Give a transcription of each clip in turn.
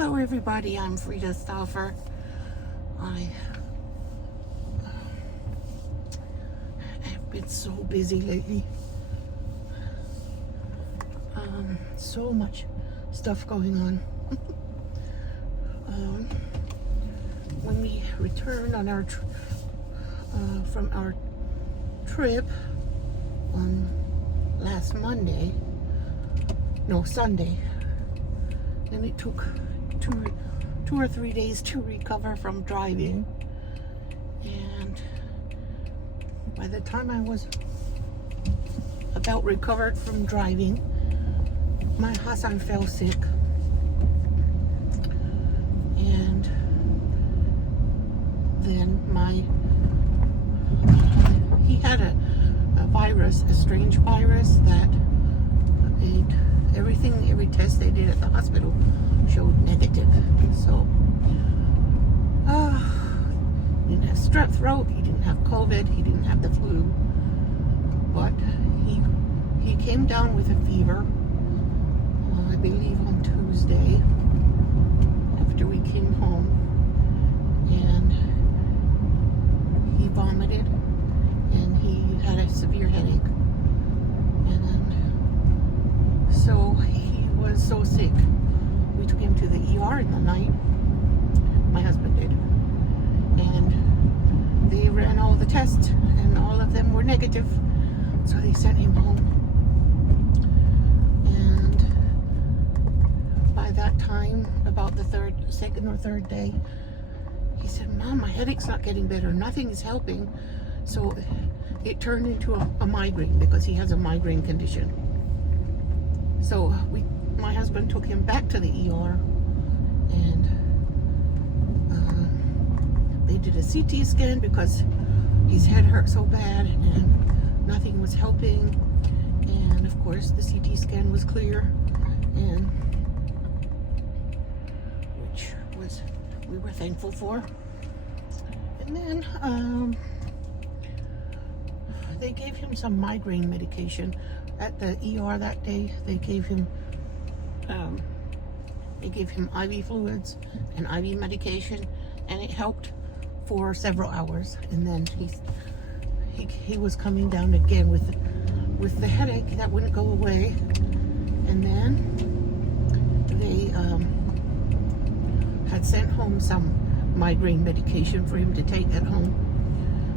Hello everybody, I'm Frida Stauffer. I have been so busy lately. So much stuff going on. When we returned on our from our trip on last Sunday, and it took two or 3 days to recover from driving, and by the time I was about recovered from driving, my Hassan fell sick, and then he had a virus, a strange virus that every test they did at the hospital showed negative. So he didn't have strep throat, he didn't have COVID, he didn't have the flu, but he came down with a fever, I believe on Tuesday after we came home, and he vomited and he had a severe headache, and so he was so sick. We took him to the ER in the night. My husband did. And they ran all the tests and all of them were negative. So they sent him home. And by that time, about the second or third day, he said, "Mom, my headache's not getting better. Nothing is helping." So it turned into a migraine, because he has a migraine condition. So my husband took him back to the ER, and they did a CT scan because his head hurt so bad and nothing was helping. And of course the CT scan was clear, and we were thankful for. And then they gave him some migraine medication at the ER that day. They gave him IV fluids and IV medication, and it helped for several hours. And then he was coming down again with the headache that wouldn't go away. And then they had sent home some migraine medication for him to take at home.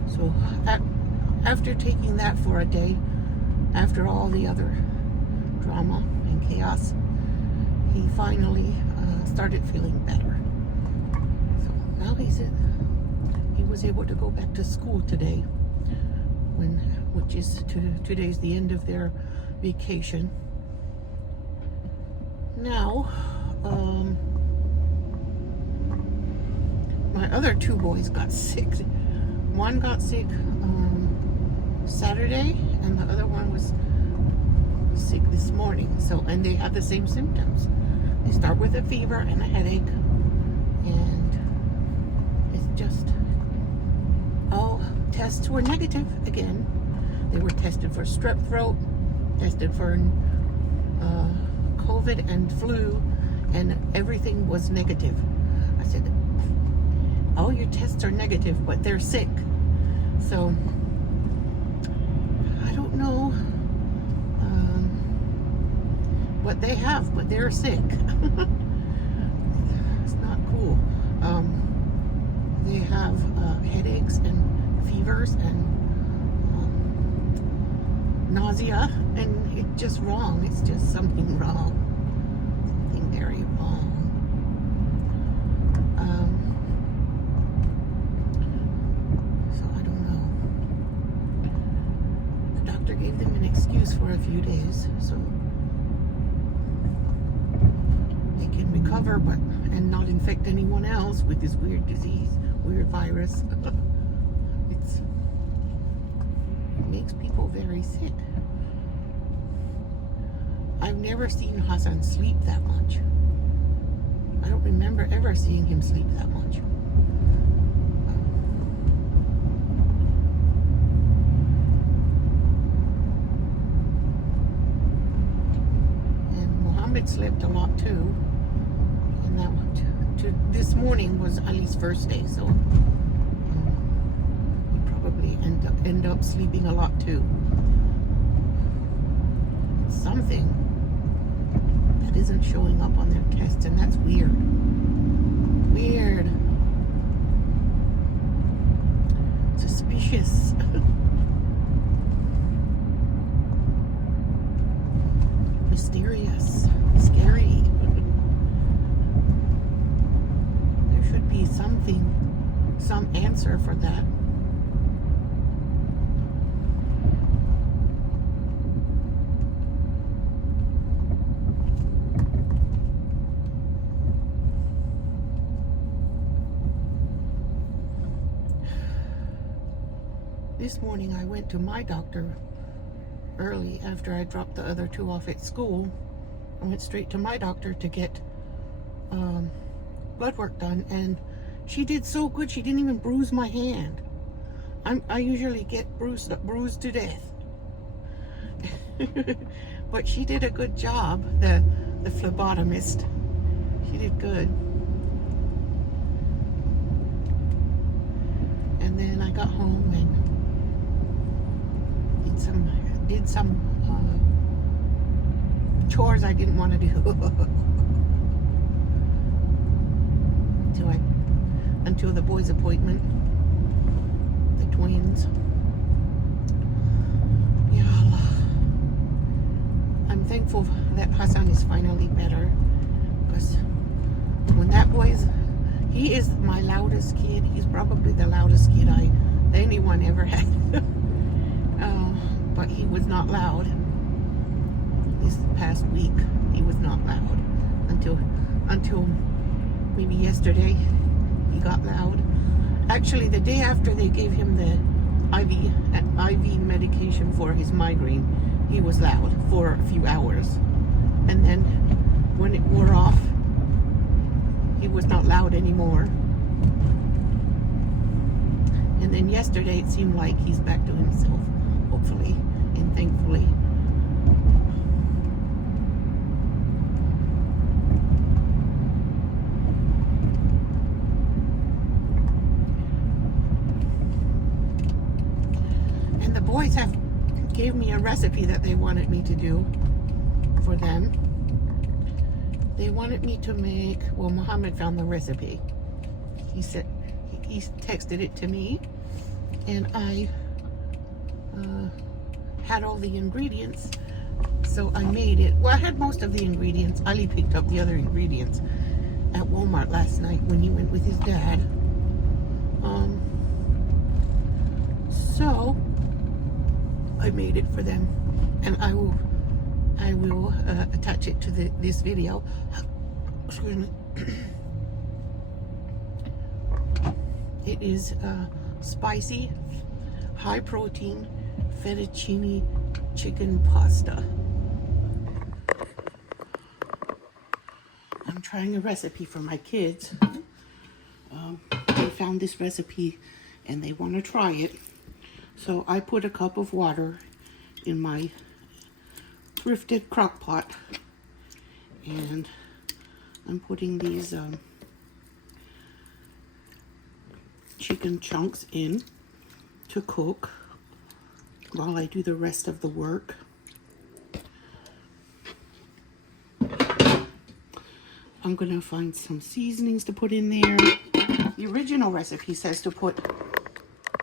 So after taking that for a day, after all the other drama and chaos, he finally started feeling better. So now he was able to go back to school today, which is today's the end of their vacation. Now, my other two boys got sick. One got sick Saturday, and the other one was sick this morning. So, and they have the same symptoms. They start with a fever and a headache, and it's just all tests were negative again. They were tested for strep throat, tested for COVID and flu, and everything was negative. I said, "All your tests are negative, but they're sick." So I don't know what they have, but they're sick. It's not cool. They have headaches and fevers and nausea, and it's just wrong. It's just something wrong. Something very wrong. So I don't know. The doctor gave them an excuse for a few days, so they can recover, and not infect anyone else with this weird disease, weird virus. It makes people very sick. I've never seen Hassan sleep that much. I don't remember ever seeing him sleep that much. And Mohammed slept a lot too. And that one this morning was Ali's first day, so we probably end up sleeping a lot too. It's something that isn't showing up on their tests, and that's weird. Weird. Suspicious. Mysterious. Scary. There should be something, some answer for that. This morning I went to my doctor early after I dropped the other two off at school. I went straight to my doctor to get blood work done, and she did so good. She didn't even bruise my hand. I usually get bruised to death. But she did a good job, the phlebotomist. She did good. And then I got home and did some chores I didn't want to do until the boys' appointment, the twins. Yeah, I'm thankful that Hassan is finally better, because when that boy's, he is my loudest kid. He's probably the loudest kid anyone ever had. But he was not loud. This past week, he was not loud until maybe yesterday. He got loud. Actually, the day after they gave him the IV medication for his migraine, he was loud for a few hours, and then when it wore off, he was not loud anymore. And then yesterday, it seemed like he's back to himself, hopefully and thankfully. And the boys gave me a recipe that they wanted me to do for them. They wanted me to make, well, Muhammad found the recipe. He said, he texted it to me, and I had all the ingredients, so I made it. Well, I had most of the ingredients. Ali picked up the other ingredients at Walmart last night when he went with his dad. So I made it for them, and I will attach it to this video. Excuse me. It is spicy, high protein fettuccine chicken pasta. I'm trying a recipe for my kids. They found this recipe and they want to try it. So I put a cup of water in my thrifted crock pot, and I'm putting these chicken chunks in to cook while I do the rest of the work. I'm gonna find some seasonings to put in there. The original recipe says to put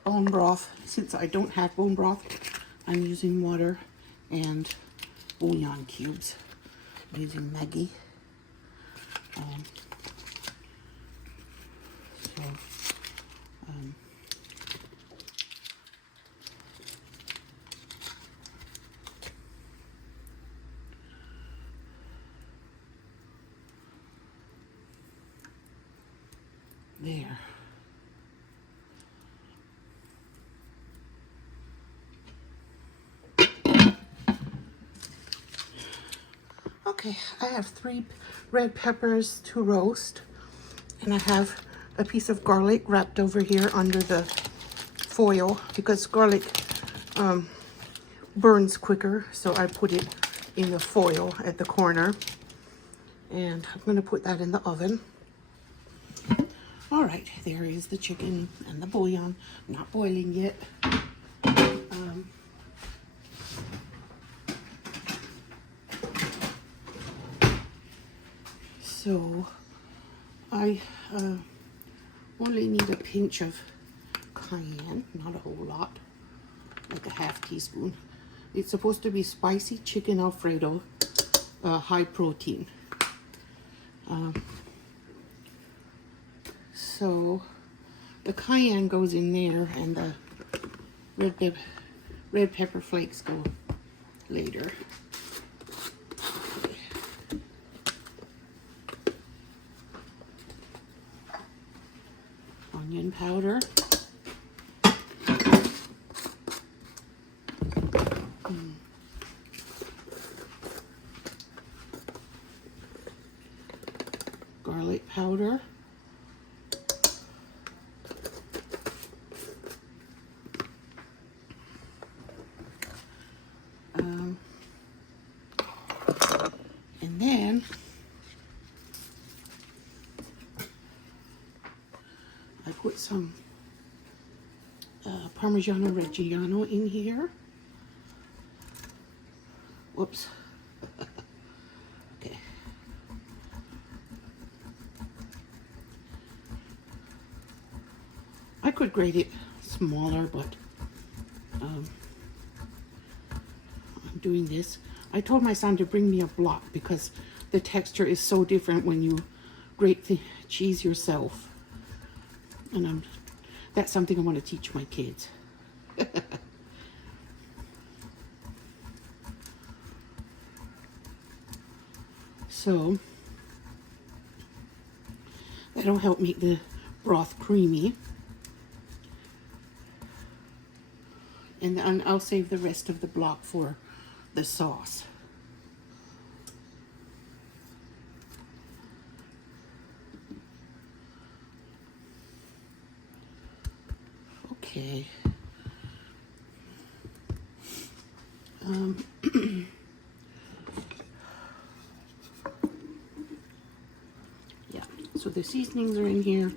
bone broth. Since I don't have bone broth, I'm using water and bouillon cubes. I'm using Maggi. There. Okay, I have 3 red peppers to roast, and I have a piece of garlic wrapped over here under the foil, because garlic burns quicker, so I put it in the foil at the corner. And I'm going to put that in the oven. All right, there is the chicken and the bouillon. Not boiling yet. So I only need a pinch of cayenne, not a whole lot, like a half teaspoon. It's supposed to be spicy chicken Alfredo, high protein. So the cayenne goes in there, and the red pepper flakes go later. Onion powder. Garlic powder. And then I put some Parmigiano Reggiano in here. Whoops. Okay. I could grate it smaller, but I'm doing this. I told my son to bring me a block because the texture is so different when you grate the cheese yourself. And that's something I want to teach my kids. So that'll help make the broth creamy. And then I'll save the rest of the block for the sauce. Okay. Yeah, so the seasonings are in here.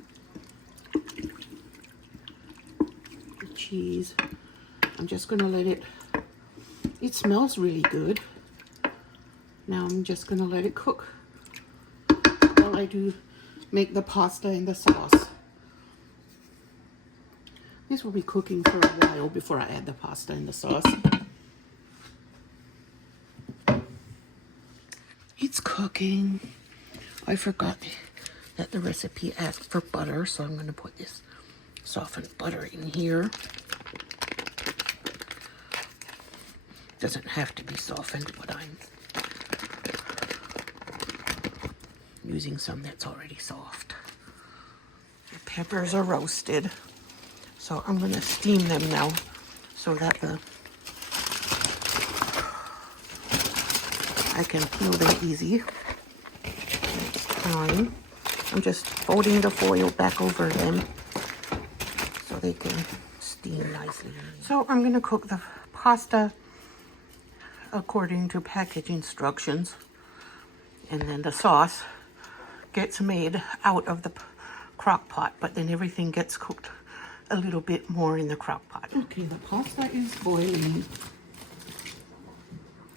The cheese. I'm just gonna let it smells really good. Now I'm just gonna let it cook while I do make the pasta and the sauce. This will be cooking for a while before I add the pasta and the sauce. It's cooking. I forgot that the recipe asked for butter, so I'm gonna put this softened butter in here. Doesn't have to be softened, but I'm using some that's already soft. The peppers are roasted, so I'm going to steam them now so that I can peel them easy. Next time, I'm just folding the foil back over them so they can steam nicely. So I'm going to cook the pasta according to package instructions, and then the sauce gets made out of the crock pot, but then everything gets cooked a little bit more in the crock pot. Okay, the pasta is boiling,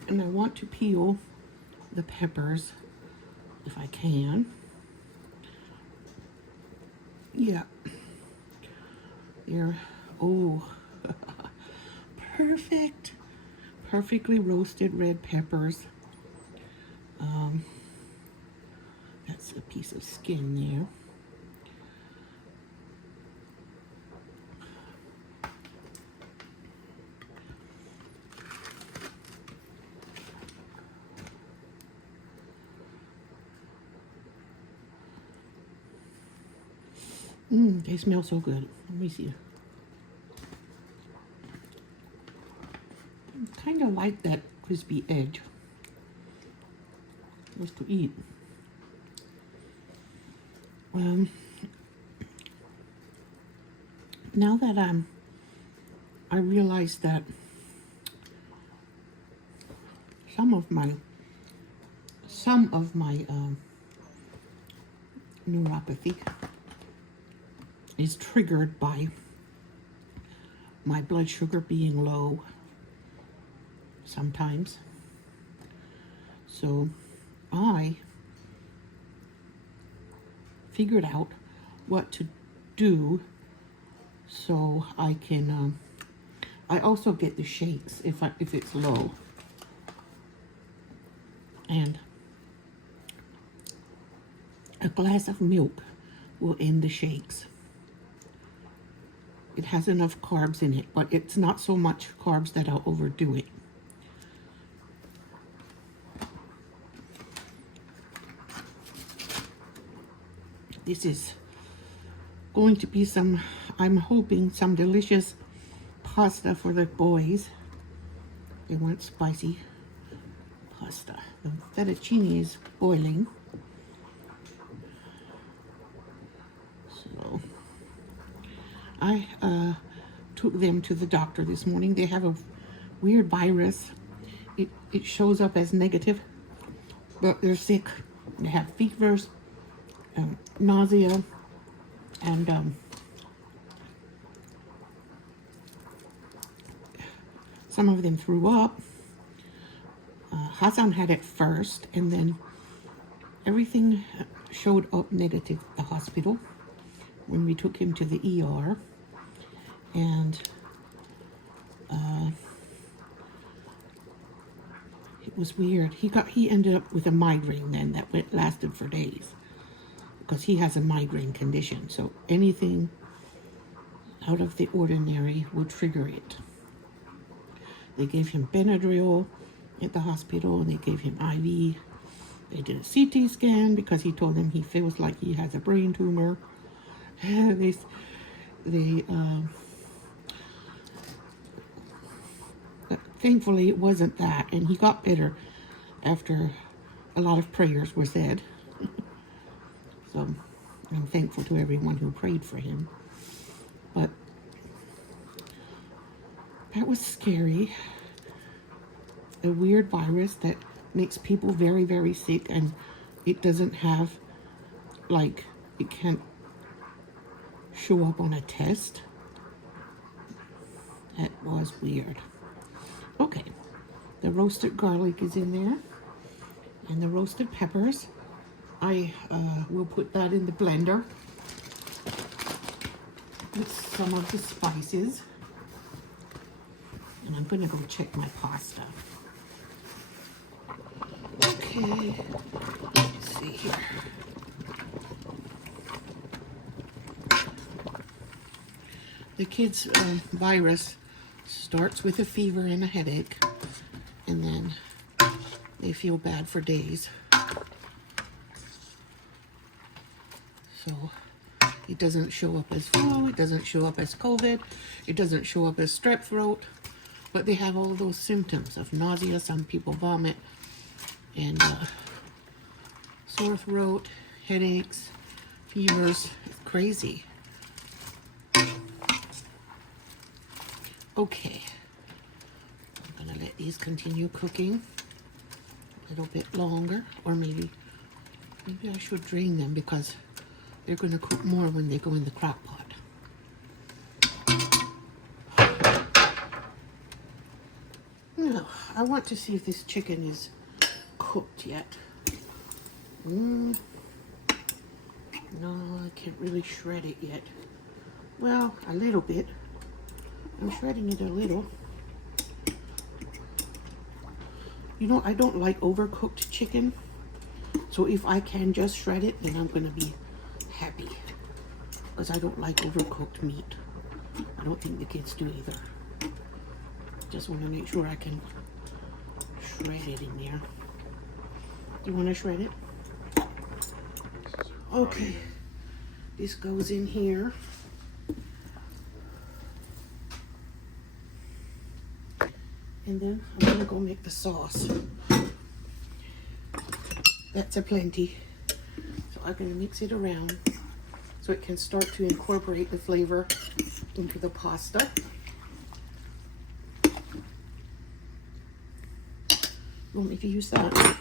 and I want to peel the peppers if I can. Yeah, they're, oh, perfect. Perfectly roasted red peppers. That's a piece of skin there. They smell so good. Let me see. Kind of like that crispy edge. Just to eat. Now that I realize that some of my neuropathy is triggered by my blood sugar being low sometimes. So I figured out what to do so I can, I also get the shakes if it's low. And a glass of milk will end the shakes. It has enough carbs in it, but it's not so much carbs that I'll overdo it. This is going to be some, I'm hoping, some delicious pasta for the boys. They want spicy pasta. The fettuccine is boiling. So I took them to the doctor this morning. They have a weird virus. It shows up as negative, but they're sick. They have fevers, nausea, and some of them threw up. Hassan had it first, and then everything showed up negative at the hospital when we took him to the ER. And it was weird. He ended up with a migraine then that lasted for days, because he has a migraine condition. So anything out of the ordinary would trigger it. They gave him Benadryl at the hospital, and they gave him IV. They did a CT scan because he told them he feels like he has a brain tumor. Thankfully, it wasn't that, and he got better after a lot of prayers were said. So I'm thankful to everyone who prayed for him. But that was scary. A weird virus that makes people very, very sick, and it doesn't have, like, it can't show up on a test. That was weird. Okay, the roasted garlic is in there, and the roasted peppers. I will put that in the blender with some of the spices. And I'm gonna go check my pasta. Okay, let's see here. The kids' virus starts with a fever and a headache, and then they feel bad for days. So it doesn't show up as flu, it doesn't show up as COVID, it doesn't show up as strep throat, but they have all those symptoms of nausea. Some people vomit, and sore throat, headaches, fevers. It's crazy. Okay, I'm gonna let these continue cooking a little bit longer, or maybe I should drain them because they're gonna cook more when they go in the crock pot. Now, I want to see if this chicken is cooked yet. No, I can't really shred it yet. Well, a little bit. I'm shredding it a little. You know, I don't like overcooked chicken. So if I can just shred it, then I'm going to be happy. Because I don't like overcooked meat. I don't think the kids do either. Just want to make sure I can shred it in there. Do you want to shred it? Okay. This goes in here. And then I'm gonna go make the sauce. That's a plenty. So I'm gonna mix it around so it can start to incorporate the flavor into the pasta. You want me to use that?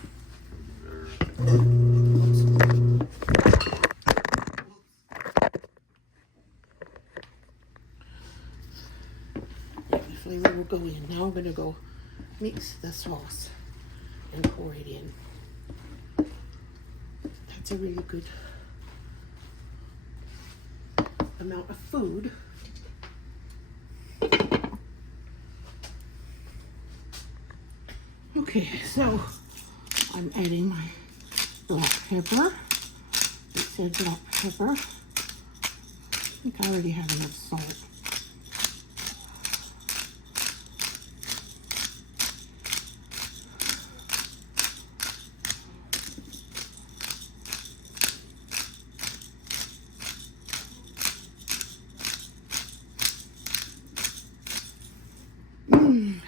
go in. Now I'm going to go mix the sauce and pour it in. That's a really good amount of food. Okay, so I'm adding my black pepper. It said black pepper. I think I already have enough salt.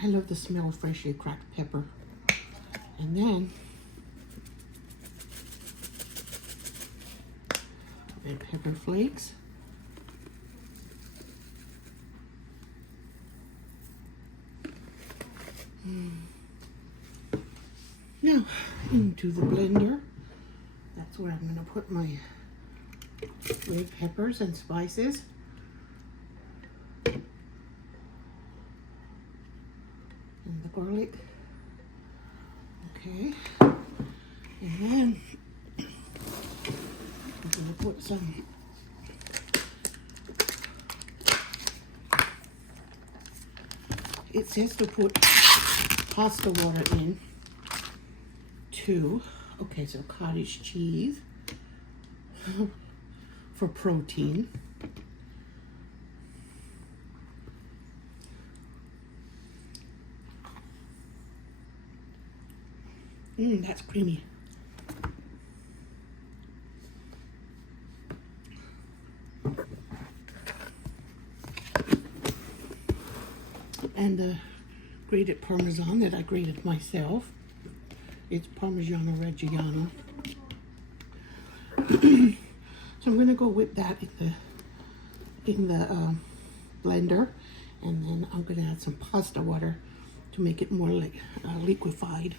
I love the smell of freshly cracked pepper. And then red pepper flakes. Now into the blender. That's where I'm going to put my red peppers and spices. And the garlic. Okay. And then I'm going to put some it says to put pasta water in too. Okay, so cottage cheese for protein. That's creamy. And the grated Parmesan that I grated myself. It's Parmigiano Reggiano. So I'm going to go with that in the blender, and then I'm going to add some pasta water to make it more like liquefied.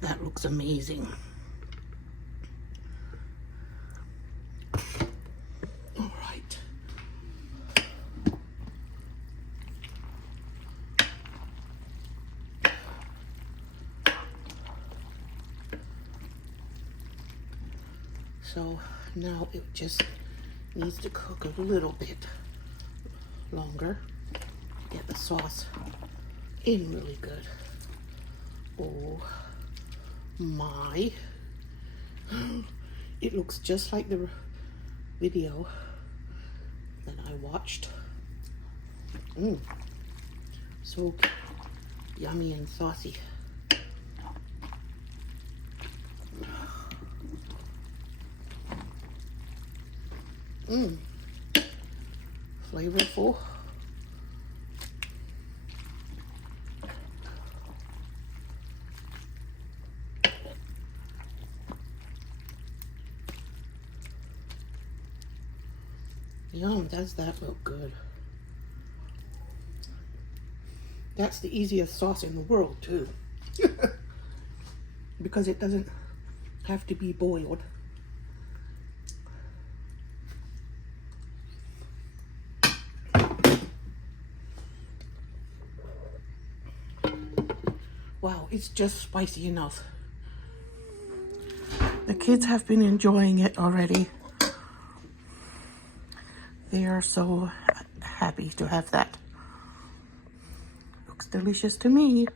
That looks amazing. All right. So now it just Needs to cook a little bit longer. Get the sauce in really good. Oh my. It looks just like the video that I watched. So yummy and saucy. Flavorful. Yum, does that look good? That's the easiest sauce in the world too. Because it doesn't have to be boiled. Wow, it's just spicy enough. The kids have been enjoying it already. They are so happy to have that. Looks delicious to me.